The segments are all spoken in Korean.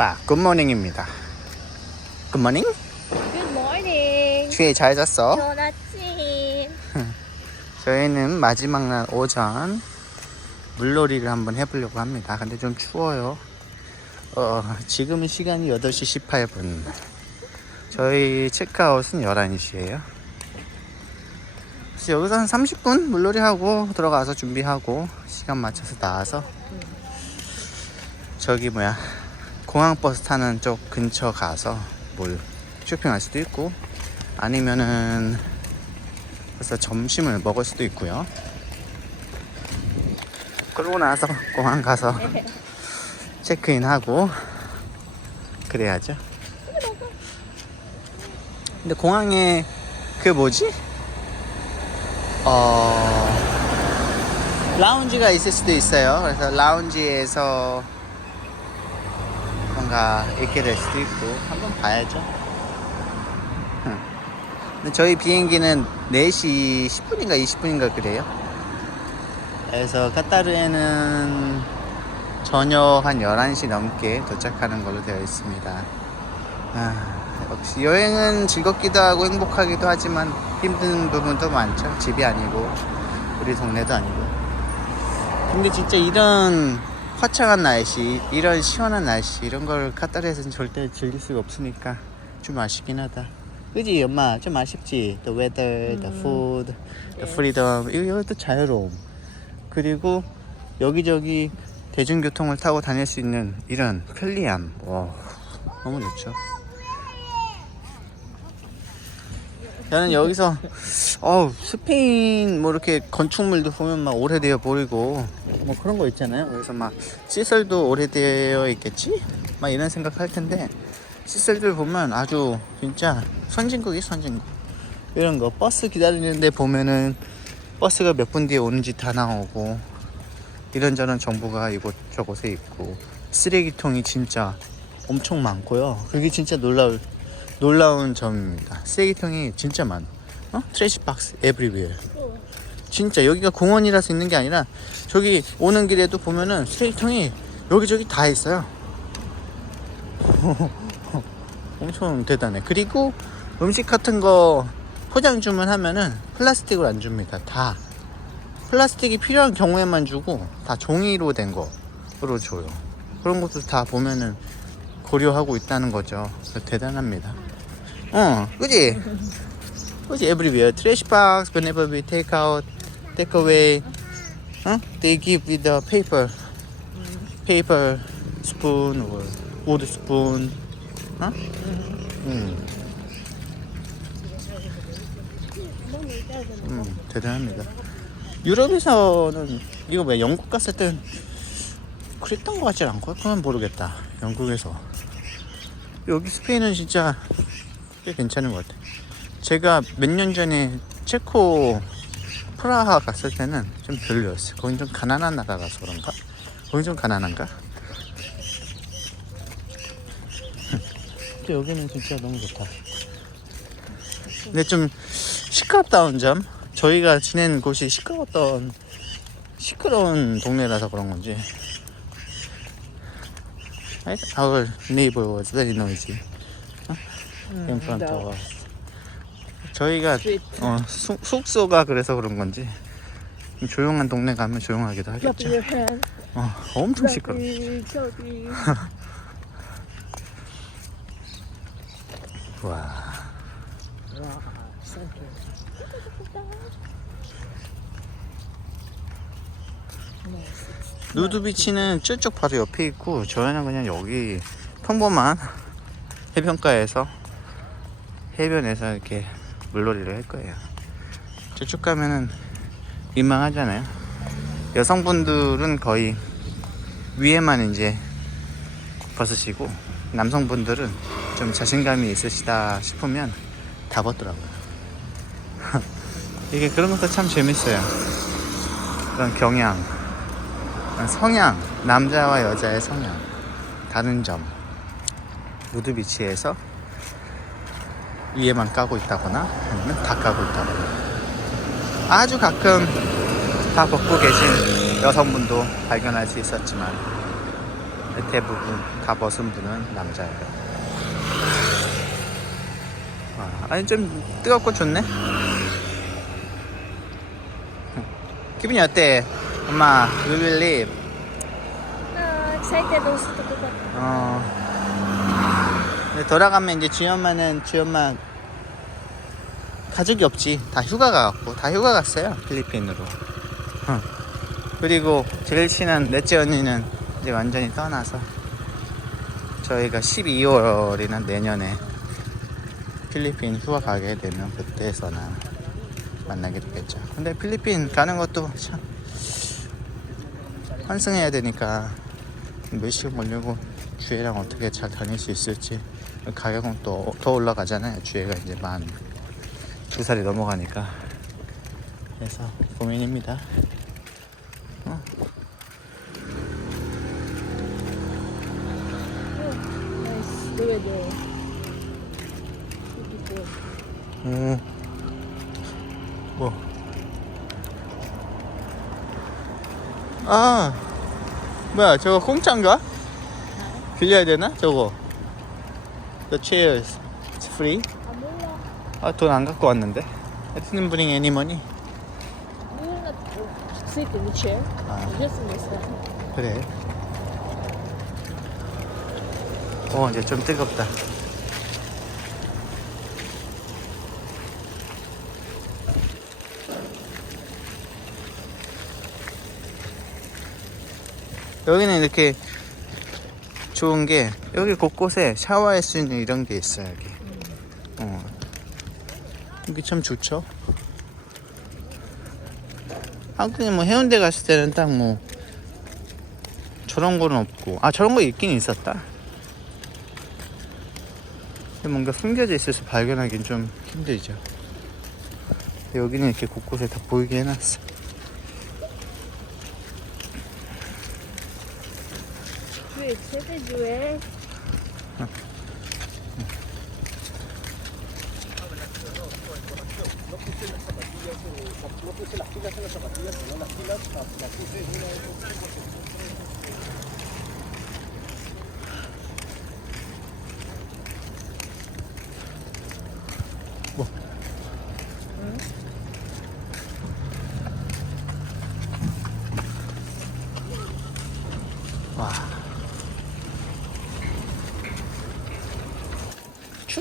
아빠 굿모닝입니다 굿모닝? Morning. 주에 잘 잤어? 좋은 아침. 저희는 마지막 날 오전 물놀이를 한번 해보려고 합니다 근데 좀 추워요 어, 지금 시간이 8시 18분 저희 체크아웃은 11시에요 그래서 여기서 한 30분 물놀이 하고 들어가서 준비하고 시간 맞춰서 나와서 저기 뭐야 공항버스 타는 쪽 근처 가서 뭘 쇼핑할 수도 있고 아니면은 그래서 점심을 먹을 수도 있고요. 그러고 나서 공항 가서 체크인하고 그래야죠. 근데 공항에 그 뭐지? 어 라운지가 있을 수도 있어요. 그래서 라운지에서 뭔가 있게 될 수도 있고 한번 봐야죠. 근데 저희 비행기는 4시 10분인가 20분인가 그래요. 그래서 카타르에는 저녁 한 11시 넘게 도착하는 걸로 되어 있습니다. 아, 역시 여행은 즐겁기도 하고 행복하기도 하지만 힘든 부분도 많죠. 집이 아니고 우리 동네도 아니고. 근데 진짜 이런 화창한 날씨, 이런 시원한 날씨 이런 걸 카타르에서는 절대 즐길 수가 없으니까 좀 아쉽긴 하다. 그지 엄마? 좀 아쉽지? The weather, the food, the freedom. 이것도 자유로움. 그리고 여기저기 대중교통을 타고 다닐 수 있는 이런 편리함. 와 너무 좋죠 저는 여기서 어 스페인 뭐 이렇게 건축물도 보면 막 오래되어 보이고 뭐 그런 거 있잖아요. 그래서 막 시설도 오래되어 있겠지? 막 이런 생각할 텐데 시설들 보면 아주 진짜 선진국이 선진국. 이런 거 버스 기다리는데 보면은 버스가 몇 분 뒤에 오는지 다 나오고 이런저런 정보가 이곳 저곳에 있고 쓰레기통이 진짜 엄청 많고요. 그게 진짜 놀라울 놀라운 점입니다 쓰레기통이 진짜 많아 어? 트래시 박스 에브리웨어 진짜 여기가 공원이라서 있는 게 아니라 저기 오는 길에도 보면은 쓰레기통이 여기저기 다 있어요 엄청 대단해. 그리고 음식 같은 거 포장 주문하면은 플라스틱으로 안 줍니다. 다 플라스틱이 필요한 경우에만 주고 다 종이로 된 거로 줘요. 그런 것도 다 보면은 고려하고 있다는 거죠. 대단합니다. 어, 그지? 그지? Everywhere. Trash box, whenever we take out, take away, 어? They give with the paper, paper spoon or wood spoon. 어? 음. 음, 대단합니다. 유럽에서는 이거 뭐야 영국 갔을 땐 그랬던 것 같지 않고 그건 모르겠다. 영국에서 여기 스페인은 진짜 꽤 괜찮은 것 같아. 제가 몇 년 전에 체코 프라하 갔을 때는 좀 별로였어요. 거긴 좀 가난한 나라라서 그런가? 거긴 좀 가난한가? 근데 여기는 진짜 너무 좋다. 근데 좀 시끄럽다는 점, 저희가 지낸 곳이 시끄러웠던 시끄러운 동네라서 그런 건지. Our neighbor was very noisy. In front of us. 저희가 어, 숙, 숙소가 그래서 그런 건지 좀 조용한 동네 가면 조용하기도 Clap 하겠죠. your. 어, 엄청 시끄러. Clapping, clapping. 와. Wow, thank you. Nice. 누드비치는 저쪽 바로 옆에 있고 저희는 그냥 여기 평범한 해변가에서 해변에서 이렇게 물놀이를 할 거예요. 저쪽 가면은 민망하잖아요. 여성분들은 거의 위에만 이제 벗으시고 남성분들은 좀 자신감이 있으시다 싶으면 다 벗더라고요. 이게 그런 것도 참 재밌어요. 그런 경향. 성향, 남자와 여자의 성향, 다른 점. 무드비치에서 위에만 까고 있다거나 아니면 다 까고 있다거나 아주 가끔 다 벗고 계신 여성분도 발견할 수 있었지만 대부분 다 벗은 분은 남자예요. 아, 아니 좀 뜨겁고 좋네. 기분이 어때? 엄마, we will leave. 아, excited also to go back. 어. 근데 돌아가면 이제 주연마는 주연마 가족이 없지. 다 휴가 가갖고 다 휴가 갔어요 필리핀으로. 어. 그리고 제일 친한 넷째 언니는 이제 완전히 떠나서 저희가 12월이나 내년에 필리핀 휴가 가게 되면 그때서나 만나게 되겠죠. 근데 필리핀 가는 것도 참 환승해야 되니까 몇 시간 걸리고 주애랑 어떻게 잘 다닐 수 있을지 가격은 또 더 올라가잖아요 주애가 이제 만 두 살이 넘어가니까 그래서 고민입니다 어? 오. 뭐? 아, 뭐야, 저거 공짜인가? 빌려야 되나? 저거. The chairs. It's free. 아 몰라. 아, 돈 안 갖고 왔는데. I didn't bring any money. Will not sit in the chair. 아, Just myself. 그래. 어, 이제 좀 뜨겁다. 여기는 이렇게 좋은 게 여기 곳곳에 샤워할 수 있는 이런 게 있어요 여기. 어. 여기 참 좋죠. 한국에 뭐 해운대 갔을 때는 딱 뭐 저런 거는 없고 아 저런 거 있긴 있었다. 뭔가 숨겨져 있어서 발견하기는 좀 힘들죠. 여기는 이렇게 곳곳에 다 보이게 해놨어. Eh, no puse las pilas en las zapatillas, sino las pilas las puse en una de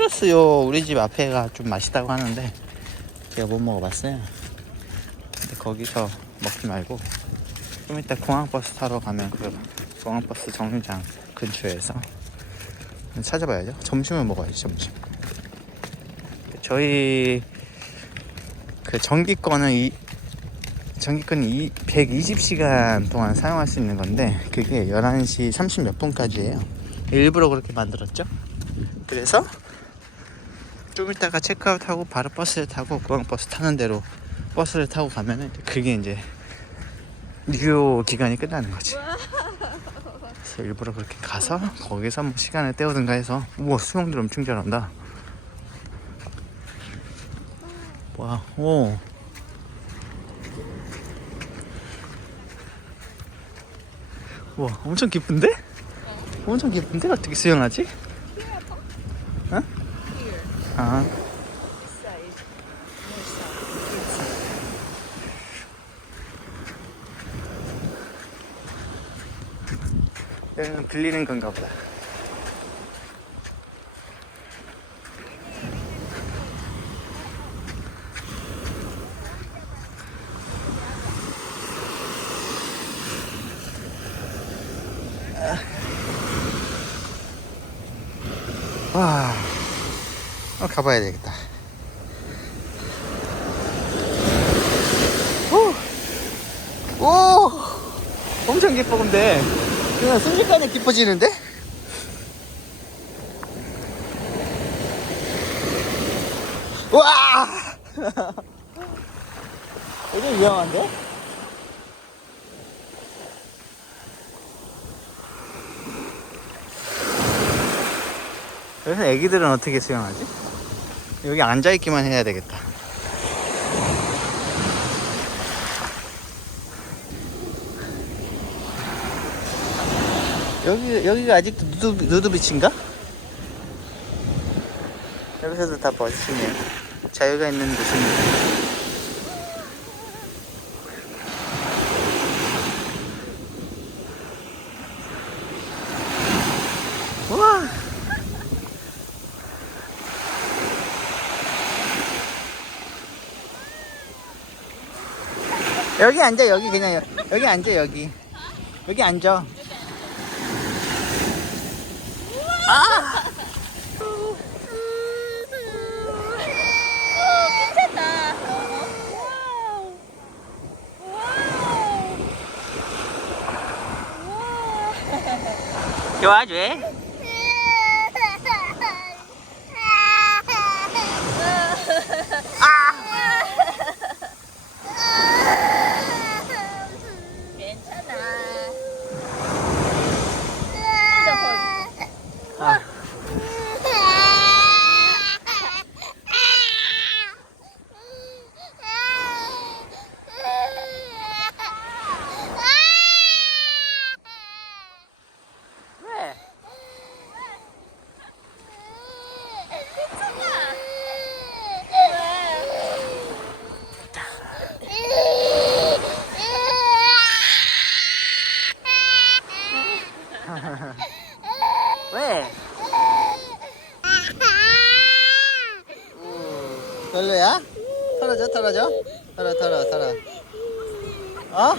추러스요 우리 집 앞에가 좀 맛있다고 하는데 제가 못 먹어봤어요. 근데 거기서 먹지 말고 좀 이따 공항버스 타러 가면 그 공항버스 정류장 근처에서 찾아봐야죠. 점심을 먹어야지 점심. 저희 그 정기권은 이 전기권이 120시간 동안 사용할 수 있는 건데 그게 11시 30 몇 분까지예요 일부러 그렇게 만들었죠 그래서 좀 이따가 체크아웃하고 바로 버스를 타고 공항버스 타는 대로 버스를 타고 가면은 그게 이제 유효 기간이 끝나는 거지 그래서 일부러 그렇게 가서 거기서 뭐 시간을 때우든가 해서 우와 수영들 엄청 잘한다 와, 오. 와 엄청 깊은데? 엄청 깊은데 어떻게 수영하지? 어? 아 빌리는 건가 보다 가봐야 되겠다. 오, 오, 엄청 기뻐 근데 그냥 순식간에 기뻐지는데? 와, 이게 위험한데? 그래서 애기들은 어떻게 수영하지? 여기 앉아있기만 해야 되겠다. 여기 여기가 아직도 누드 누드비치인가? 여기서도 다 멋지네요. 자유가 있는 곳입니다. 여기 앉아 여기 그냥 여- 여기 앉아 여기 여기 앉아 아. 좋아 왜? 괜찮아. 아. 왜? 왜? 별로야? 털어 털어 털어 어?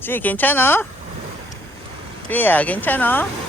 지 괜찮아? 삐야 괜찮아?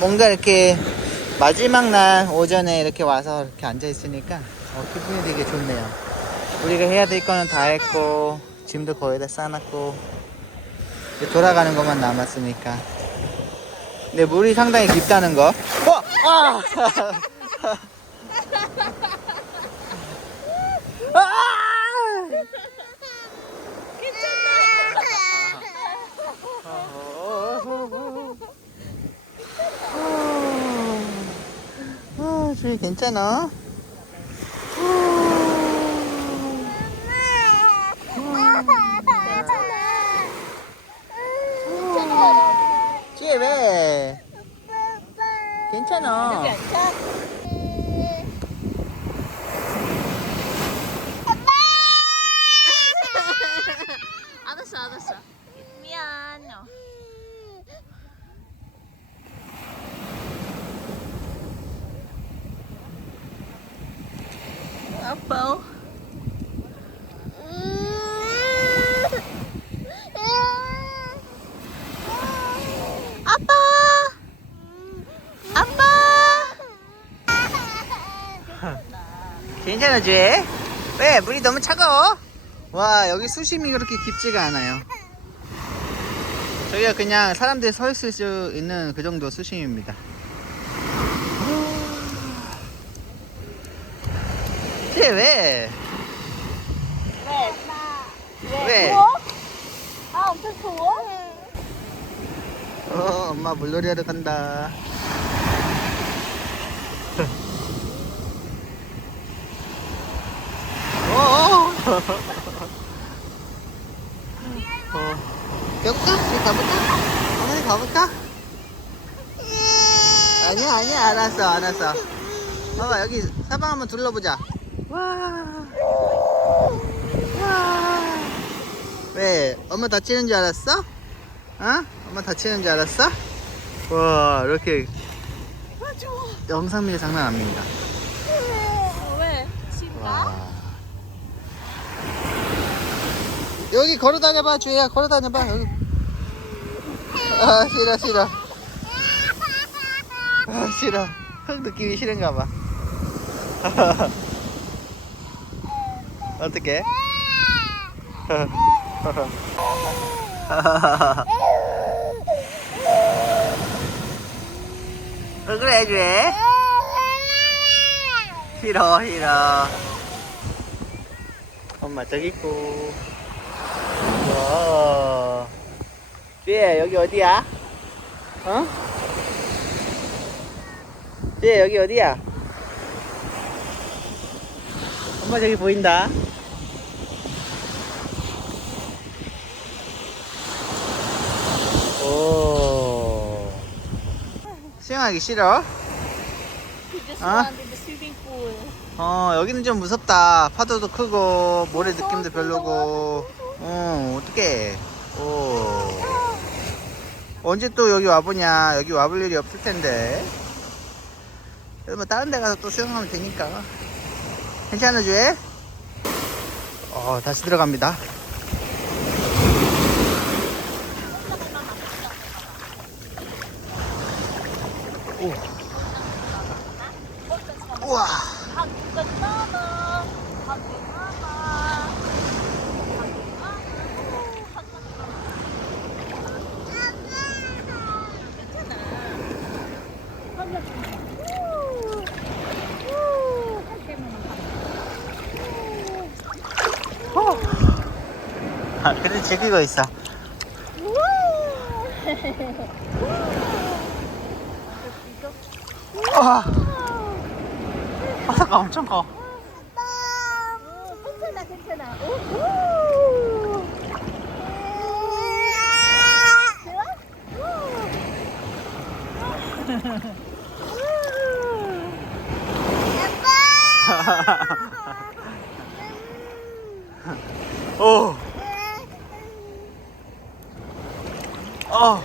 뭔가 이렇게 마지막 날 오전에 이렇게 와서 이렇게 앉아 있으니까 어, 기분이 되게 좋네요. 우리가 해야 될 거는 다 했고 짐도 거의 다 싸놨고 돌아가는 것만 남았으니까. 근데 물이 상당히 깊다는 거. 어! 아! 아! 아, 저기 괜찮아? 쟤 왜? 괜찮아. 알았어, 알았어. 미안. 아빠. 아빠. 아빠. 괜찮아, 쟤? 왜? 물이 너무 차가워? 와, 여기 수심이 그렇게 깊지가 않아요. 저기가 그냥 사람들이 서 있을 수 있는 그 정도 수심입니다. 쟤 왜? 왜? 왜? 아, 엄청 더워? 어, 엄마 물놀이 하러 간다. 어, 어. 어. 가볼까? 우리 가볼까? 어머니 가볼까? 아니야, 아니야, 알았어, 알았어. 봐봐, 여기 사방 한번 둘러보자. 와. 와. 왜? 엄마 다치는 줄 알았어? 어? 엄마 다치는 줄 알았어? 와 이렇게 아, 좋아. 영상미가 장난 아닙니다 왜? 지금 나? 와 여기 걸어 다녀봐 주혜야. 걸어 다녀봐. 여기. 아 싫어 싫어. 아 싫어. 흙 느낌이 싫은가 봐. 어떻게 왜 그래 주혜? 싫어 싫어. 엄마 저기 있고 와 주혜 여기 어디야? 어? 주혜 여기 어디야? 엄마 저기 보인다 오 수영하기 싫어? Pool. 어 여기는 좀 무섭다 파도도 크고 모래 느낌도 별로고 어 어떡해. 오 언제 또 여기 와보냐? 여기 와볼 일이 없을 텐데. 그래도 뭐 다른 데 가서 또 수영하면 되니까. 괜찮아 주혜? 어 다시 들어갑니다 오. 우와 한국은 마마, 한국 마마. 아, 즐기고 있어 와 바다가 엄청 커 괜찮아, 괜찮아. 오. 오. 어.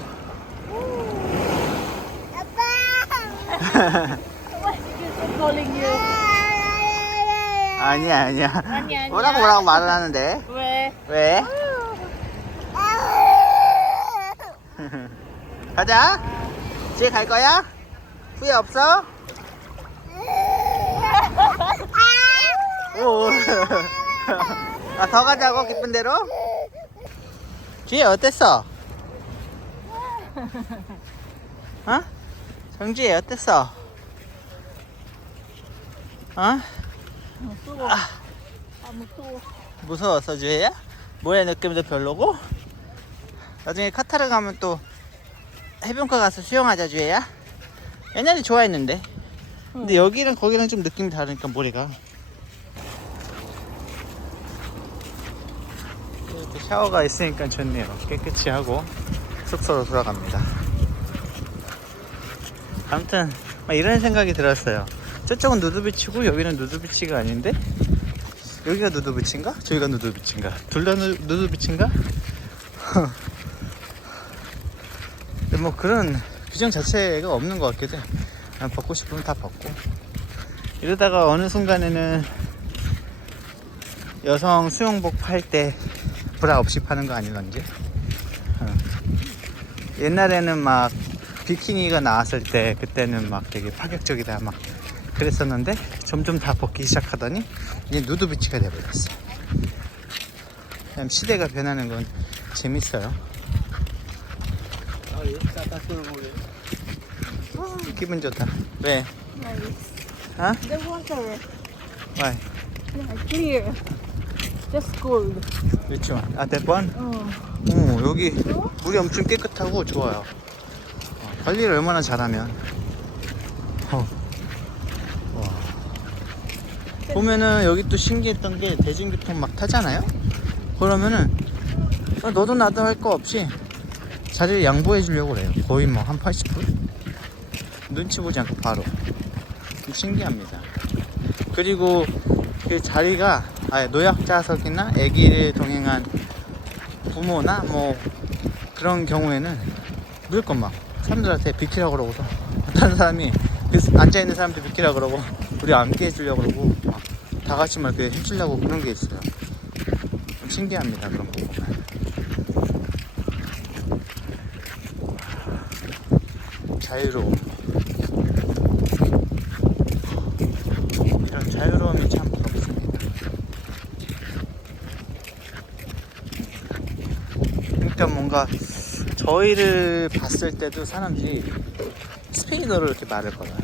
아니야 아니야. 아니야, 아니야. 뭐라고 뭐라고 말을 하는데? 왜? 왜? 가자. 집에 갈 거야? 후회 없어? 오. 아, 더 가자고 기쁜 대로? 뒤에 어땠어? 어? 정지혜 어땠어? 어? 무서워. 아, 무서워. 무서웠어 주혜야? 모래 느낌도 별로고? 나중에 카타르 가면 또 해변가 가서 수영하자 주혜야? 옛날에 좋아했는데 근데 여기랑 거기랑 좀 느낌이 다르니까 모래가 이렇게 샤워가 있으니까 좋네요 깨끗이 하고 숙소로 돌아갑니다 아무튼 막 이런 생각이 들었어요 저쪽은 누드비치고 여기는 누드비치가 아닌데 여기가 누드비치인가? 저기가 누드비치인가? 둘 다 누드비치인가? 뭐 그런 규정 자체가 없는 것 같기도 해. 그냥 벗고 싶으면 다 벗고. 이러다가 어느 순간에는 여성 수영복 팔 때 브라 없이 파는 거 아닐런지? 어. 옛날에는 막 비키니가 나왔을 때 그때는 막 되게 파격적이다 막 그랬었는데 점점 다 벗기 시작하더니 이제 누드비치가 돼버렸어. 그냥 시대가 변하는 건 재밌어요. 기분 좋다. 왜? Nice. 어? The water. Why? Yeah, clear. Just cold. Which one? 아, that one? 어. 오, 여기 물이 엄청 깨끗하고 좋아요. 어, 관리를 얼마나 잘하면. 어. 와. 보면은 여기 또 신기했던 게 대중교통 막 타잖아요? 그러면은 어, 너도 나도 할 거 없이 자리를 양보해 주려고 그래요. 거의 뭐 한 80%? 눈치 보지 않고 바로. 좀 신기합니다. 그리고 그 자리가 아예 노약자석이나 아기를 동행한 부모나 뭐 그런 경우에는 무조건 막 사람들한테 비키라 그러고서 다른 사람이 그 앉아 있는 사람들 비키라 그러고 우리 앉게 해주려고 그러고 막 다 같이 막 이렇게 해주려고 그런 게 있어요. 좀 신기합니다 그런 거 보면 자유로움 이런 자유로움이 참 부럽습니다 그러니까 뭔가 저희를 봤을 때도 사람들이 스페인어로 이렇게 말을 걸어요.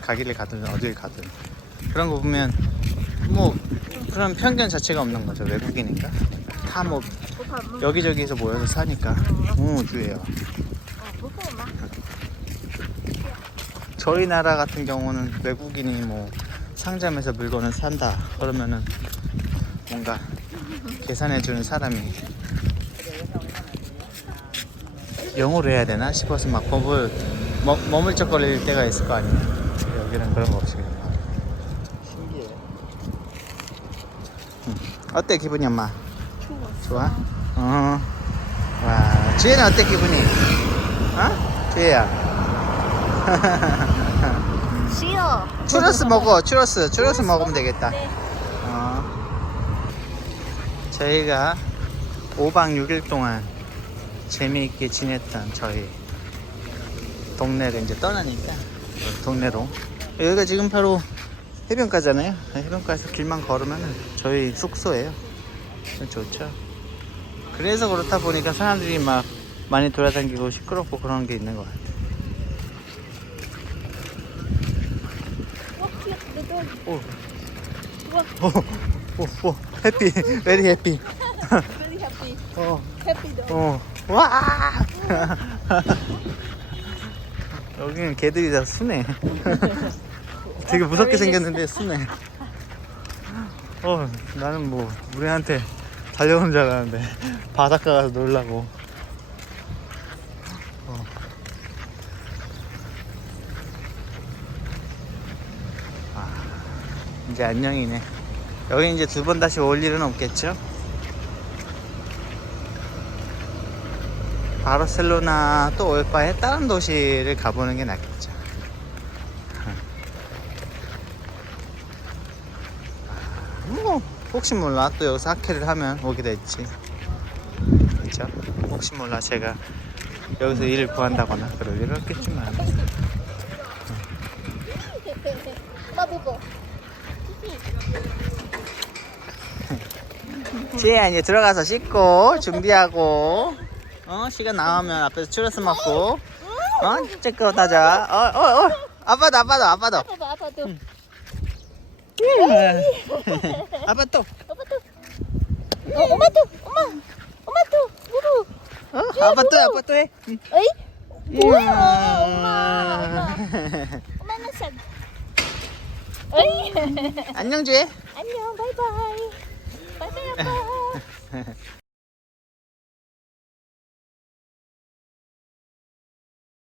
가기를 가든 어딜 가든. 그런 거 보면 뭐 그런 편견 자체가 없는 거죠. 외국이니까. 다 뭐 여기저기서 모여서 사니까. 오 주예요. 저희 나라 같은 경우는 외국인이 뭐 상점에서 물건을 산다. 그러면은 뭔가 계산해 주는 사람이 영어로 해야 되나 싶어서 막 법을 머, 머물쩍거릴 때가 있을 거 아니에요 여기는 그런 거 없이 그냥 신기해요 응. 어때 기분이 엄마? 좋아? 어. 와 주혜는 어때 기분이? 어? 주혜야 싫어. 추러스 먹어 추러스 추러스 먹으면 되겠다 네. 어. 저희가 5박 6일 동안 재미있게 지냈던 저희 동네를 이제 떠나니까 동네로 여기가 지금 바로 해변가잖아요 해변가에서 길만 걸으면 저희 숙소예요 좋죠 그래서 그렇다 보니까 사람들이 막 많이 돌아다니고 시끄럽고 그런 게 있는 것 같아요. 오. 와, 오, 오, 오, 해피, 베리 해피. 어, Happy though. 어, 와! 여기는 개들이 다 순해. 되게 무섭게 생겼는데 순해. 어, 나는 뭐, 우리한테 달려오는 줄 알았는데, 바닷가 가서 놀라고. 어. 아, 이제 안녕이네. 여기 이제 두 번 다시 올 일은 없겠죠? 바르셀로나 또 올 바에 다른 도시를 가보는 게 낫겠죠. 뭐 혹시 몰라 또 여기서 학회를 하면 오게 될지 그렇죠? 혹시 몰라 제가 여기서 일을 구한다거나 그럴 일 없겠지만. 지혜야 이제 들어가서 씻고 준비하고 어 시간 나오면 앞에서 추러스 먹고 어 체크 따자 어 어 어, 아빠도 아빠도 아빠도 아빠도 아빠도. 아빠 또 아빠도. 어, 엄마도. 엄마. 엄마도. 무루. 어? 아빠 또해 아빠 또해 에이? 뭐야, 엄마, 엄마는 sad. 에이? 안녕 주혜 안녕, 바이바이. 바이바이, 아빠.